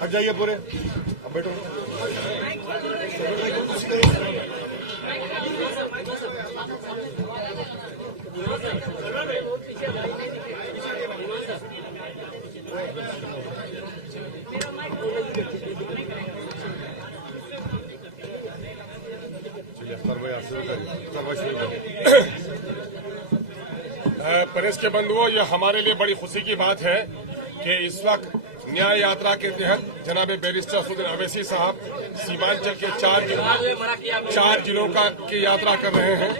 हट जाइए पूरे, अब बैठो। चलिए अख्तर भाई, प्रेस के बंधुओं, यह हमारे लिए बड़ी खुशी की बात है कि इस वक्त न्याय यात्रा के तहत जनाब बैरिस्टर असदुद्दीन अवैसी साहब सीमांचल के 4 जिलों की यात्रा कर रहे हैं।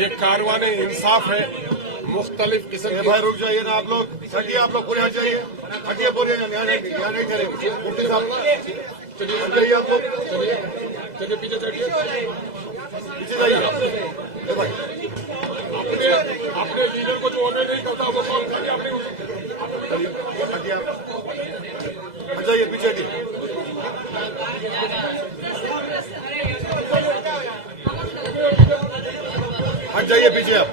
ये कारवान इंसाफ है, मुख्तलिफ किस्म के। भाई रुक जाइए ना आप लोग, हटिए, आप लोग पूरे हट जाइए, हटिए पूरे, न्याय नहीं करेंगे। मुफ्ती साहब चलिए, हट जाइए आप लोग, चलिए पीछे चढ़िए, पीछे जाइए भाई। अपने लीडर को जो ऑनर नहीं करता वो कॉल करिए, अपने चलिए हटिए, हट जाइए, पीछे हटिए। हट जाइए पीछे आप।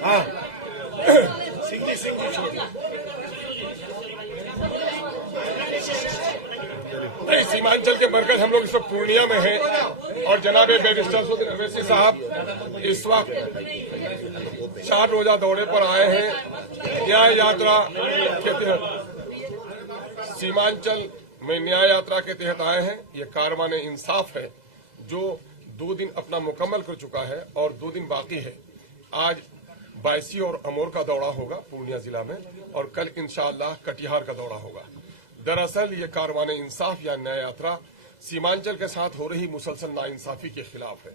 हाँ सिंह जी नहीं, सीमांचल के मरकज हम लोग इस वक्त पूर्णिया में हैं और जनाब बैरिस्टर असदुद्दीन अवैसी साहब इस वक्त 4 रोजा दौरे पर आए हैं। न्याय यात्रा के तहत सीमांचल में न्याय यात्रा के तहत आए हैं। ये कारवान इंसाफ है जो 2 दिन अपना मुकम्मल कर चुका है और 2 दिन बाकी है। आज बायसी और अमोर का दौरा होगा पूर्णिया जिला में और कल इंशाअल्लाह कटिहार का दौरा होगा। दरअसल ये कारवान इंसाफ या न्याय यात्रा सीमांचल के साथ हो रही मुसलसल नाइंसाफी के खिलाफ है।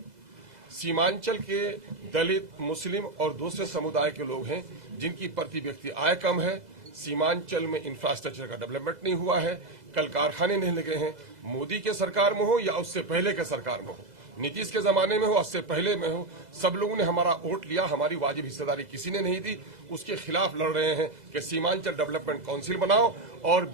सीमांचल के दलित, मुस्लिम और दूसरे समुदाय के लोग हैं जिनकी प्रति व्यक्ति आय कम है। सीमांचल में इंफ्रास्ट्रक्चर का डेवलपमेंट नहीं हुआ है, कल कारखाने नहीं लगे हैं। मोदी के सरकार में हो या उससे पहले के सरकार में हो, नीतीश के जमाने में हो, उससे पहले में हो, सब लोगों ने हमारा वोट लिया, हमारी वाजिब हिस्सेदारी किसी ने नहीं दी। उसके खिलाफ लड़ रहे हैं कि सीमांचल डेवलपमेंट काउंसिल बनाओ और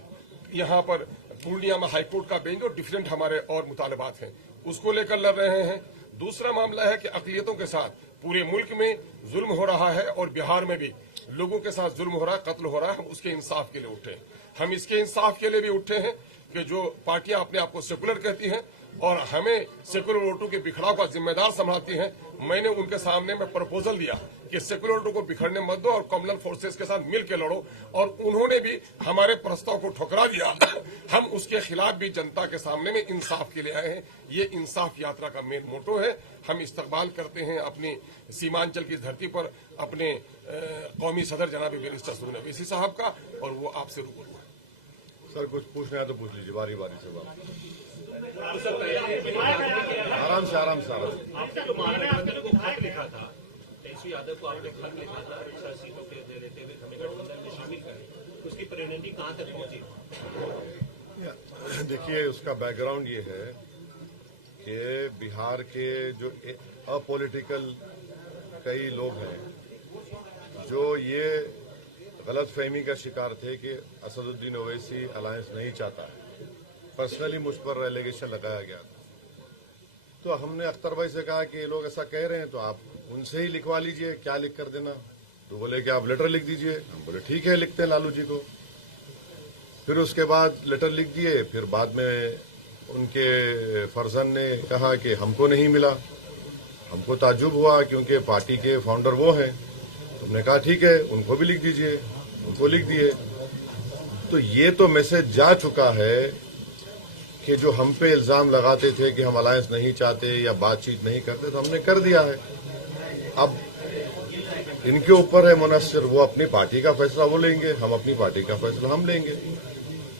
यहाँ पर पूर्णिया में हाईकोर्ट का बेंच और डिफरेंट हमारे और मुतालबात हैं, उसको लेकर लड़ रहे हैं। दूसरा मामला है कि अक़लियतों के साथ पूरे मुल्क में जुल्म हो रहा है और बिहार में भी लोगों के साथ जुल्म हो रहा है, कत्ल हो रहा है। हम उसके इंसाफ के लिए उठे हैं। हम इसके इंसाफ के लिए भी उठे हैं कि जो पार्टियां अपने आप को सेकुलर कहती हैं और हमें सेकुलर वोटों के बिखराव का जिम्मेदार समझती हैं, मैंने उनके सामने में प्रपोजल दिया कि सेकुलर वोटों को बिखरने मत दो और कॉमनल फोर्सेस के साथ मिल के लड़ो, और उन्होंने भी हमारे प्रस्ताव को ठुकरा दिया। हम उसके खिलाफ भी जनता के सामने में इंसाफ के लिए आए हैं। ये इंसाफ यात्रा का मेन मोटो है। हम इस्तकबाल करते हैं अपनी सीमांचल की धरती पर अपने कौमी सदर जनाब बैरिस्टर असदुद्दीन अवैसी साहब का, और वो आपसे रूबरू है। सर कुछ पूछना है तो पूछ लीजिए, बारी बारी से बात। आराम से आराम से आराम से। आपने जो महाराष्ट्र को खत लिखा था, तेजस्वी यादव को आपने खत लिखा था 6 सीटों के दे देते हुए हमें गठबंधन में शामिल करें, उसकी परिणति कहां तक पहुंची? देखिए, उसका बैकग्राउंड ये है कि बिहार के जो अपॉलिटिकल कई लोग हैं जो ये गलतफहमी का शिकार थे कि असदुद्दीन ओवैसी अलायंस नहीं चाहता है। पर्सनली मुझ पर एलिगेशन लगाया गया था, तो हमने अख्तर भाई से कहा कि ये लोग ऐसा कह रहे हैं तो आप उनसे ही लिखवा लीजिए, क्या लिख कर देना। तो बोले कि आप लेटर लिख दीजिए। हम बोले ठीक है, लिखते हैं लालू जी को। फिर उसके बाद लेटर लिख दिए। फिर बाद में उनके फर्जन ने कहा कि हमको नहीं मिला। हमको ताज्जुब हुआ क्योंकि पार्टी के फाउंडर वो हैं। हमने कहा ठीक है, उनको भी लिख दीजिए। उनको लिख दिए। तो ये तो मैसेज जा चुका है कि जो हम पे इल्जाम लगाते थे कि हम अलायंस नहीं चाहते या बातचीत नहीं करते, तो हमने कर दिया है। अब इनके ऊपर है मुनस्सिर, वो अपनी पार्टी का फैसला वो लेंगे, हम अपनी पार्टी का फैसला हम लेंगे।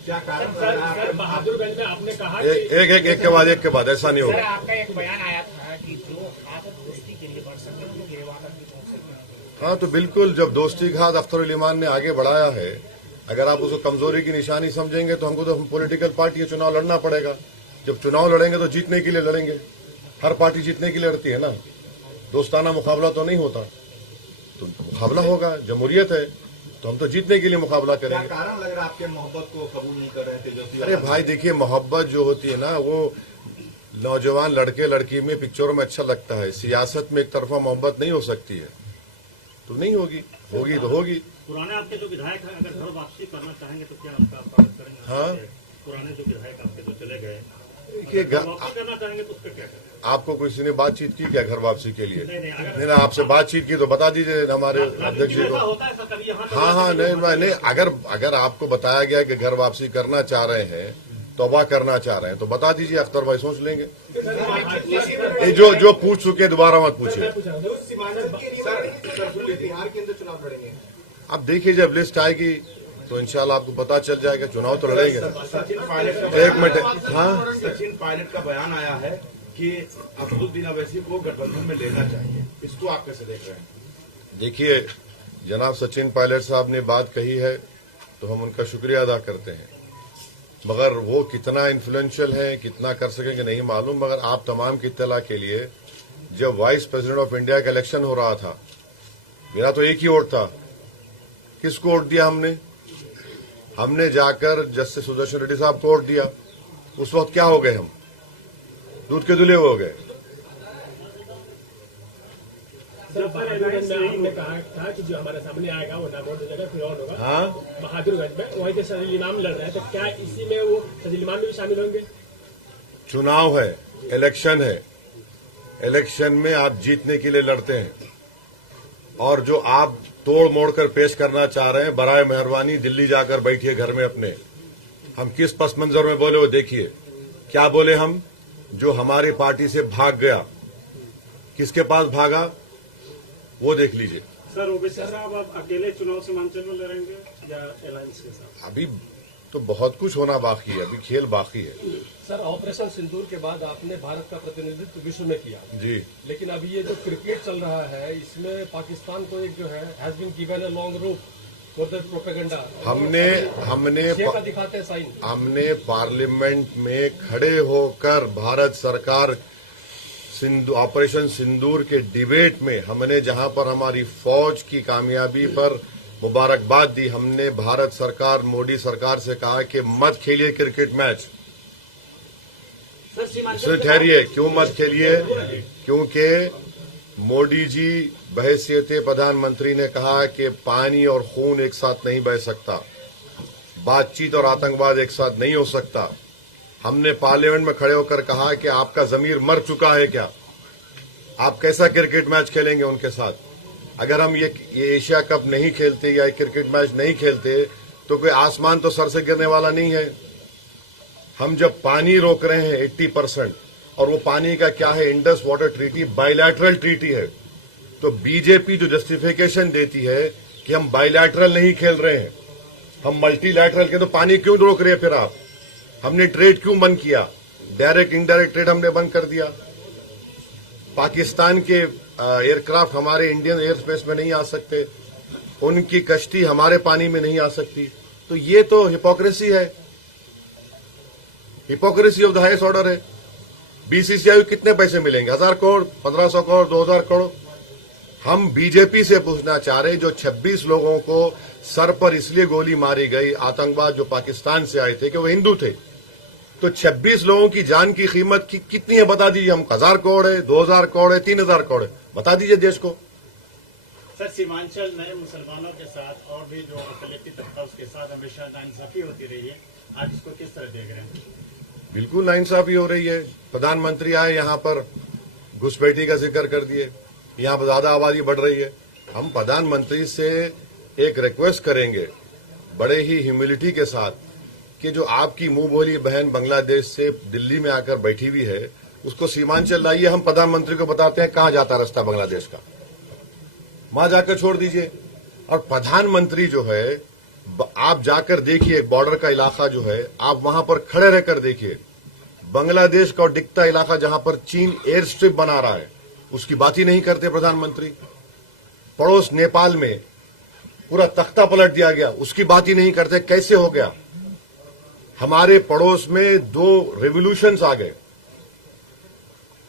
क्या कारण सर बहादुरगंज में आपने कहा एक के बाद ऐसा नहीं होगा। आपका एक बयान आया था कि जो आप दोस्ती के लिए बढ़ सकते हैं, ये वादा भी पहुंच सकते हैं। हाँ, तो बिल्कुल, जब दोस्ती का हाथ अख्तर उल ईमान ने आगे बढ़ाया है, अगर आप उसको कमजोरी की निशानी समझेंगे तो हमको तो हम पॉलिटिकल पार्टी के चुनाव लड़ना पड़ेगा। जब चुनाव लड़ेंगे तो जीतने के लिए लड़ेंगे। हर पार्टी जीतने के लिए लड़ती है ना, दोस्ताना मुकाबला तो नहीं होता। तो मुकाबला होगा, जमहूरियत है। तो हम तो जीतने के लिए मुकाबला क्या करेंगे। कारण लग रहा है आपके मोहब्बत को कबूल नहीं कर रहे हैं तेजस्वी अरे यादव? भाई देखिए, मोहब्बत जो होती है ना, वो नौजवान लड़के लड़की में पिक्चरों में अच्छा लगता है। सियासत में एक तरफा मोहब्बत नहीं हो सकती है, तो नहीं होगी, होगी तो होगी। पुराने आपके जो विधायक हैं अगर घर वापसी करना चाहेंगे तो क्या उनका स्वागत करेंगे? हाँ। पुराने जो विधायक आपके जो चले गए देखिए, घर वापसी करना चाहेंगे तो उसका क्या करेंगे? आपको किसी ने बातचीत की क्या घर वापसी के लिए? नहीं, अगर- नहीं ना, आपसे बातचीत की तो बता दीजिए हमारे अध्यक्ष जी ऐसा को। होता है सर कभी यहाँ हाँ, नहीं, अगर आपको बताया गया कि घर वापसी करना चाह रहे हैं, तौबा करना चाह रहे हैं, तो बता दीजिए, अख्तर भाई सोच लेंगे। ये जो पूछ चुके दोबारा मत पूछिए। बिहार के अंदर चुनाव लड़ेंगे। अब देखिए, जब लिस्ट आएगी तो इंशाल्लाह आपको पता चल जाएगा। चुनाव तो लड़ेंगे। सचिन पायलट का एक मिनट, हाँ, सचिन पायलट का बयान आया है कि असदुद्दीन अवैसी को गठबंधन में लेना चाहिए, इसको आप कैसे देख रहे हैं? देखिए, जनाब सचिन पायलट साहब ने बात कही है तो हम उनका शुक्रिया अदा करते हैं, मगर वो कितना इन्फ्लुएंशियल है, कितना कर सकेंगे नहीं मालूम। मगर आप तमाम की इत्तला के लिए, जब वाइस प्रेसिडेंट ऑफ इंडिया का इलेक्शन हो रहा था, मेरा तो एक ही वोट था। किसको वोट दिया हमने जाकर जस्टिस सुदर्शन रेड्डी साहब को वोट दिया। उस वक्त क्या हो गए हम? दूध के धुले हो गए। सर, बहादुरगंज में आपने कहा था कि जो हमारे सामने आएगा वो नाम वोट हो जाएगा, फिर और होगा। हाँ, बहादुरगंज में वहीं के सजील इमाम लड़ रहे हैं, तो क्या इसी में वो सजील इमाम भी शामिल होंगे? चुनाव है, इलेक्शन है। इलेक्शन में आप जीतने के लिए लड़ते हैं, और जो आप तोड़ मोड़ कर पेश करना चाह रहे हैं, बराए मेहरबानी दिल्ली जाकर बैठिए घर में अपने। हम किस पस मंजर में बोले वो देखिए। क्या बोले हम? जो हमारी पार्टी से भाग गया, किसके पास भागा वो देख लीजिए। सर ओबीसी साहब आप अकेले चुनाव सीमांचल में लड़ेंगे या अलायंस के साथ? अभी तो बहुत कुछ होना बाकी है, अभी खेल बाकी है। सर, ऑपरेशन सिंदूर के बाद आपने भारत का प्रतिनिधित्व विश्व में किया, जी, लेकिन अभी ये जो क्रिकेट चल रहा है इसमें पाकिस्तान को एक जो है has been given a long route for the propaganda. हमने दिखाते हैं साइन। हमने पार्लियामेंट में खड़े होकर भारत सरकार ऑपरेशन सिंदूर के डिबेट में हमने जहां पर हमारी फौज की कामयाबी पर मुबारकबाद दी, हमने भारत सरकार, मोदी सरकार से कहा कि मत खेलिए क्रिकेट मैच। सिर्फ ठहरिए, क्यों मत खेलिए? क्योंकि मोदी जी बहैसियत प्रधानमंत्री ने कहा कि पानी और खून एक साथ नहीं बह सकता, बातचीत और आतंकवाद एक साथ नहीं हो सकता। हमने पार्लियामेंट में खड़े होकर कहा कि आपका जमीर मर चुका है क्या? आप कैसा क्रिकेट मैच खेलेंगे उनके साथ? अगर हम ये एशिया कप नहीं खेलते या क्रिकेट मैच नहीं खेलते तो कोई आसमान तो सर से गिरने वाला नहीं है। हम जब पानी रोक रहे हैं 80%, और वो पानी का क्या है? Indus water treaty bilateral treaty है। तो बीजेपी जो जस्टिफिकेशन देती है कि हम बायलैटरल नहीं खेल रहे हैं, हम मल्टीलैटरल के, तो पानी क्यों रोक रहे हैं फिर आप? हमने ट्रेड क्यों बंद किया? डायरेक्ट इनडायरेक्ट ट्रेड हमने बंद कर दिया। पाकिस्तान के एयरक्राफ्ट हमारे इंडियन एयर स्पेस में नहीं आ सकते, उनकी कश्ती हमारे पानी में नहीं आ सकती। तो ये तो हिपोक्रेसी है, hypocrisy of the highest order है। बीसीसीआई को कितने पैसे मिलेंगे? 1000 करोड़, 1500 करोड़, 2000 करोड़? हम बीजेपी से पूछना चाह रहे हैं, जो 26 लोगों को सर पर इसलिए गोली मारी गई, आतंकवाद जो पाकिस्तान से आए थे, कि वो हिंदू थे, तो 26 लोगों की जान की कीमत कितनी है बता दीजिए। हम 1000 करोड़ है, 2000 करोड़ है, 3000 करोड़ है, बता दीजिए देश को। सर, सीमांचल में मुसलमानों के साथ और भी जो अकलियती तबका उसके साथ हमेशा नाइंसाफी होती रही है, आज इसको किस तरह देख रहे हैं? बिल्कुल नाइंसाफी हो रही है। प्रधानमंत्री आए यहां पर, घुसपैठी का जिक्र कर दिए, यहां पर ज्यादा आबादी बढ़ रही है। हम प्रधानमंत्री से एक रिक्वेस्ट करेंगे बड़े ही ह्यूमिलिटी के साथ कि जो आपकी मुंह बोली बहन बांग्लादेश से दिल्ली में आकर बैठी हुई है, उसको सीमांचल लाइए। हम प्रधानमंत्री को बताते हैं कहां जाता रास्ता बांग्लादेश का, वहां जाकर छोड़ दीजिए। और प्रधानमंत्री जो है, आप जाकर देखिए बॉर्डर का इलाका जो है, आप वहां पर खड़े रहकर देखिए। बांग्लादेश का दिखता इलाका जहां पर चीन एयर स्ट्रिप बना रहा है, उसकी बात ही नहीं करते प्रधानमंत्री। पड़ोस नेपाल में पूरा तख्ता पलट दिया गया, उसकी बात ही नहीं करते। कैसे हो गया? हमारे पड़ोस में 2 रेवोल्यूशंस आ गए,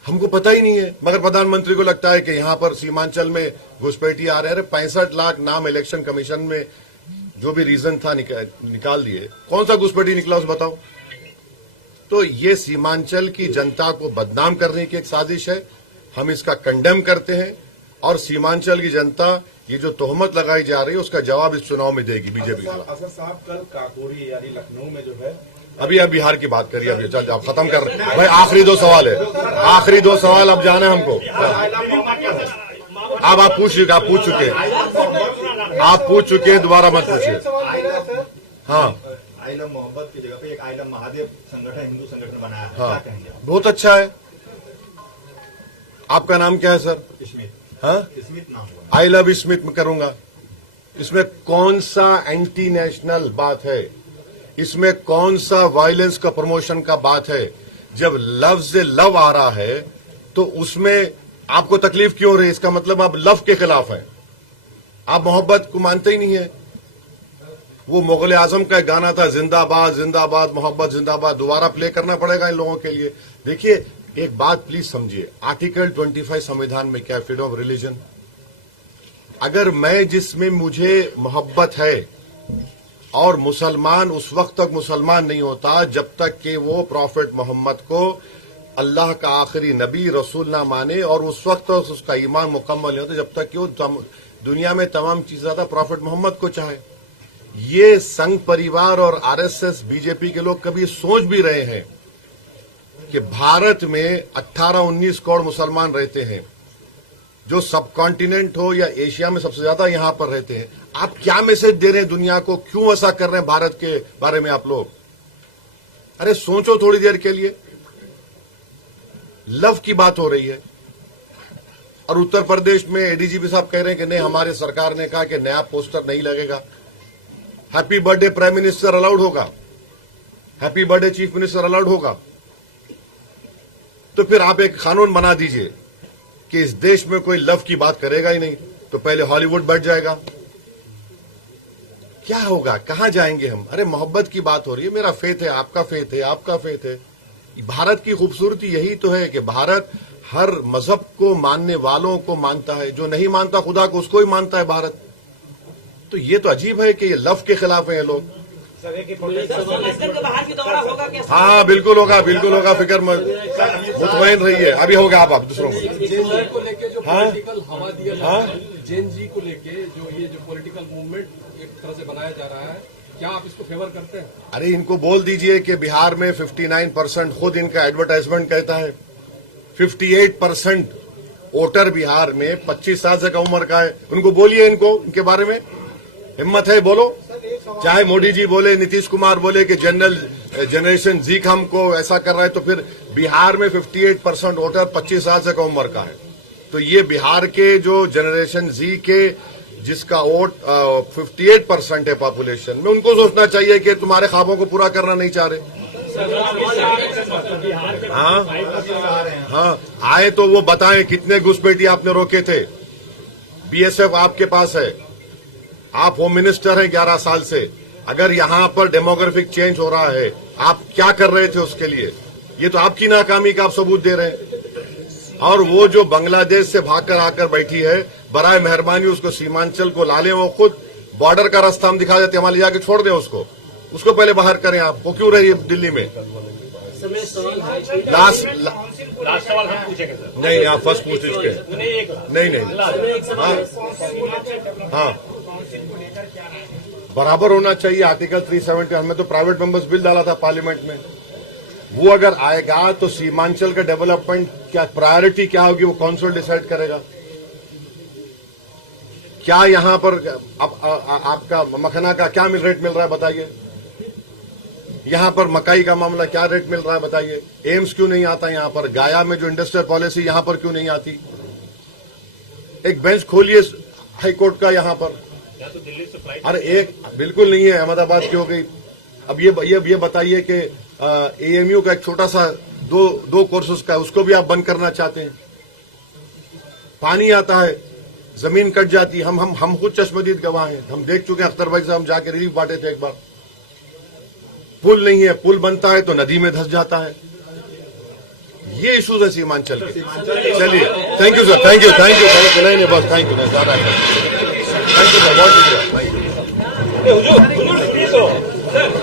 हमको पता ही नहीं है। मगर प्रधानमंत्री को लगता है कि यहां पर सीमांचल में घुसपैठी आ रहे हैं। 65 लाख नाम इलेक्शन कमीशन में जो भी रीजन था निकाल दिए। कौन सा घुसपैठी निकला उस बताओ। तो ये सीमांचल की जनता को बदनाम करने की एक साजिश है। हम इसका कंडेम करते हैं और सीमांचल की जनता ये जो तोहमत लगाई जा रही है उसका जवाब इस चुनाव में देगी बीजेपी। असद साहब कल काकोरी यानी लखनऊ में जो है अभी आप बिहार की बात करिए। अभी चल आप खत्म कर रहे हैं भाई। आखिरी 2 सवाल है, आखिरी 2 सवाल अब जाना है हमको। अब आप पूछ चुके, दोबारा मत पूछिए। हाँ, आइलम मोहब्बत की जगह पे एक आइलम महादेव संगठन, हिंदू संगठन बनाया है, हाँ, क्या कहेंगे? बहुत अच्छा है। आपका नाम क्या है सर? स्मिथ। हाँ, स्मिथ नाम हुआ। आई लव स्मिथ में करूंगा। इसमें कौन सा एंटी नेशनल बात है? इसमें कौन सा वायलेंस का प्रमोशन का बात है? जब लफ्ज लव आ रहा है तो उसमें आपको तकलीफ क्यों हो रही है? इसका मतलब आप लव के खिलाफ हैं, आप मोहब्बत को मानते ही नहीं है। वो मुगल आजम का एक गाना था, जिंदाबाद जिंदाबाद मोहब्बत जिंदाबाद, दोबारा प्ले करना पड़ेगा इन लोगों के लिए। देखिए एक बात प्लीज समझिए, आर्टिकल 25 संविधान में क्या है? Freedom of religion. अगर मैं जिसमें मुझे मोहब्बत है और मुसलमान उस वक्त तक मुसलमान नहीं होता जब तक कि वो प्रॉफिट मोहम्मद को अल्लाह का आखिरी नबी रसूल ना माने, और उस वक्त तक उसका ईमान मुकम्मल नहीं होता जब तक कि वो दुनिया में तमाम चीजें ज्यादा प्रॉफिट मोहम्मद को चाहे। ये संघ परिवार और आरएसएस बीजेपी के लोग कभी सोच भी रहे हैं कि भारत में 18-19 करोड़ मुसलमान रहते हैं, जो सब कॉन्टिनेंट हो या एशिया में सबसे ज्यादा यहां पर रहते हैं। आप क्या मैसेज दे रहे हैं दुनिया को? क्यों ऐसा कर रहे हैं भारत के बारे में आप लोग? अरे सोचो थोड़ी देर के लिए। लव की बात हो रही है और उत्तर प्रदेश में एडीजीपी साहब कह रहे हैं कि नहीं, हमारी सरकार ने कहा कि नया पोस्टर नहीं लगेगा। Happy birthday prime minister allowed होगा, happy birthday chief minister allowed होगा। तो फिर आप एक कानून बना दीजिए कि इस देश में कोई लव की बात करेगा ही नहीं, तो पहले हॉलीवुड बैठ जाएगा। क्या होगा? कहां जाएंगे हम? अरे मोहब्बत की बात हो रही है। मेरा फेथ है, आपका फेथ है, आपका फेथ है। भारत की खूबसूरती यही तो है कि भारत हर मजहब को मानने वालों को मानता है, जो नहीं मानता खुदा को उसको ही मानता है भारत। तो ये तो अजीब है कि ये लव के खिलाफ है ये लोग। हाँ बिल्कुल होगा, बिल्कुल होगा, फिक्र मुतमईन रहिए। अभी होगा। आप दूसरों को लेके जो हाँ? पॉलिटिकल हवा दिया जा रहा है, जैन जी को लेके जो पॉलिटिकल मूवमेंट एक तरह से बनाया जा रहा है, क्या आप इसको फेवर करते हैं? अरे इनको बोल दीजिए कि बिहार में 59% खुद इनका एडवर्टाइजमेंट कहता है। 58% वोटर बिहार में 25 साल से कम उम्र का है। उनको बोलिए, इनको इनके बारे में हिम्मत है बोलो। चाहे मोदी जी बोले, नीतीश कुमार बोले कि जनरेशन जी हमको ऐसा कर रहा है, तो फिर बिहार में 58% वोटर 25 साल से कम उम्र का है। तो ये बिहार के जो जनरेशन जी के जिसका वोट 58% है पॉपुलेशन में, उनको सोचना चाहिए कि तुम्हारे ख्वाबों को पूरा करना नहीं चाह रहे। हाँ, आए तो वो बताएं कितने घुसपैठी आपने रोके थे। बीएसएफ आपके पास है, आप होम मिनिस्टर हैं 11 साल से। अगर यहां पर डेमोग्राफिक चेंज हो रहा है, आप क्या कर रहे थे उसके लिए? ये तो आपकी नाकामी का आप सबूत दे रहे हैं। और वो जो बांग्लादेश से भागकर आकर बैठी है, बराए मेहरबानी उसको सीमांचल को ला लें। वो खुद बॉर्डर का रास्ता हम दिखा देते, हमारे जाके छोड़ दें उसको पहले बाहर करें। आप वो क्यों रही है दिल्ली में? लास्ट सवाल हम पूछेंगे सर। नहीं, आप फर्स्ट पूछ इसके। नहीं, हाँ, बराबर होना चाहिए। आर्टिकल 370 हमने तो प्राइवेट मेंबर्स बिल डाला था पार्लियामेंट में। वो अगर आएगा तो सीमांचल का डेवलपमेंट क्या प्रायोरिटी क्या होगी, वो काउंसिल डिसाइड करेगा। क्या यहां पर आपका मखना का क्या रेट मिल रहा है बताइए? यहां पर मकाई का मामला क्या रेट मिल रहा है बताइए? एम्स क्यों नहीं आता यहां पर? गाया में जो इंडस्ट्रियल पॉलिसी यहां पर क्यों नहीं आती? एक बेंच खोलिए हाईकोर्ट का यहां पर। तो दिल्ली से फ्लाइट अरे एक बिल्कुल नहीं है, अहमदाबाद की हो गई। अब ये बताइए कि एएमयू का एक छोटा सा दो कोर्सेज का, उसको भी आप बंद करना चाहते हैं। पानी आता है, जमीन कट जाती है। हम खुद चश्मदीद गवाह हैं, हम देख चुके हैं। अख्तर भाई से हम जाके रिलीफ बांटे थे एक बार। पुल नहीं है, पुल बनता है तो नदी में धंस जाता है। ये इश्यूज है सीमांचल के। चलिए, thank you sir, thank you. नहीं बस थैंक यू, ज्यादा थैंक यू सर, बहुत शुक्रिया। हुजूर, हुजूर, प्लीज लो। सर